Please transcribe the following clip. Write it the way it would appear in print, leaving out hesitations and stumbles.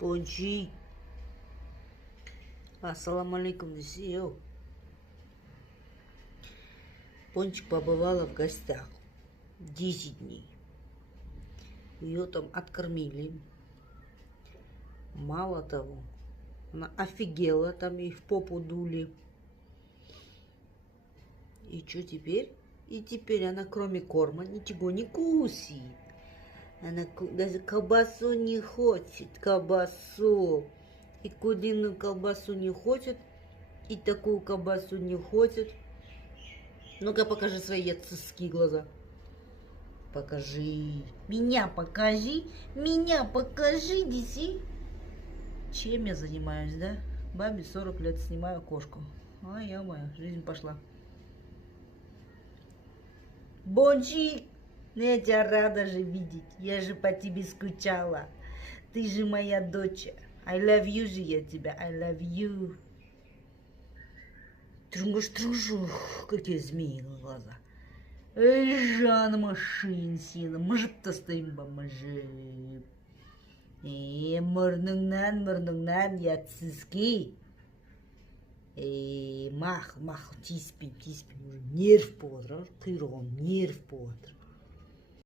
Пончик. Ассаламу алейкум, десио. Пончик побывала в гостях 10 дней. Ее там откормили. Мало того, она офигела, там ей в попу дули. И что теперь? И теперь она кроме корма ничего не кусит. Она даже колбасу не хочет, колбасу. И куриную колбасу не хочет, и такую колбасу не хочет. Ну-ка покажи свои отцовские глаза. Покажи. Меня покажи. Меня покажи, Диси. Чем я занимаюсь, да? Бабе 40 лет, снимаю кошку. А я моя, жизнь пошла. Бончик, я тебя рада же видеть. Я же по тебе скучала. Ты же моя дочь. I love you же я тебя. I love you. Трунга-штружу. Какие змеи глаза. Эй, жана машин сила. Может-то стоим бомжи. Мұрныңнан я сізге. Мах, тиіспеймін. Уже нерв болып отыр. Құйрығым нерв болып отыр.